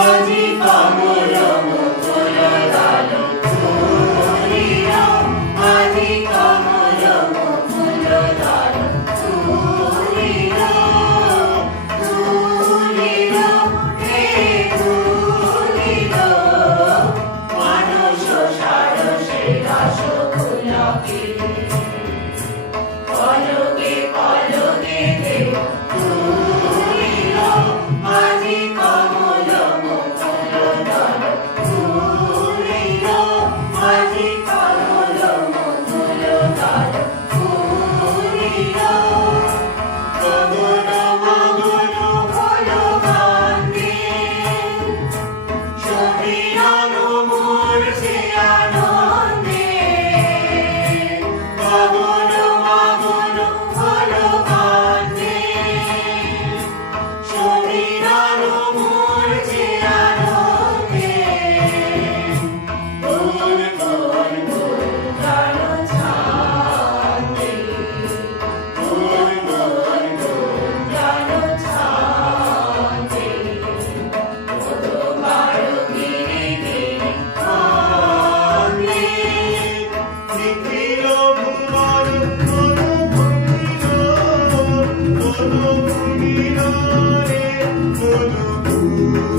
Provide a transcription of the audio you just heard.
আজি কমল মুকুল গালো তুলিল, আজি কমল মুকুল গালো তুলিল, তুলিল হে তুলিল, মানস সারসে রাস গোলাপী, পলকে পলকে দেব তুলিল, আজি কমল মুকুল গালো তুলিল, আজি কমল মুকুল গালো তুলিল, গগন মগন হলো গানে, শোভিল মূর্ছে আনন্দে, গগন মগন হলো গানে, শোভিল মূর্ছে আনন্দে, গুণ গুণ গুণ গান ছান্দে, গুণ গুণ গুণ গান ছান্দে, মধুমার গিরি গিরি কান্দে, নিখিল ভুবন মধুভূমিল, মধুভূমিল রে মধুভূমিল।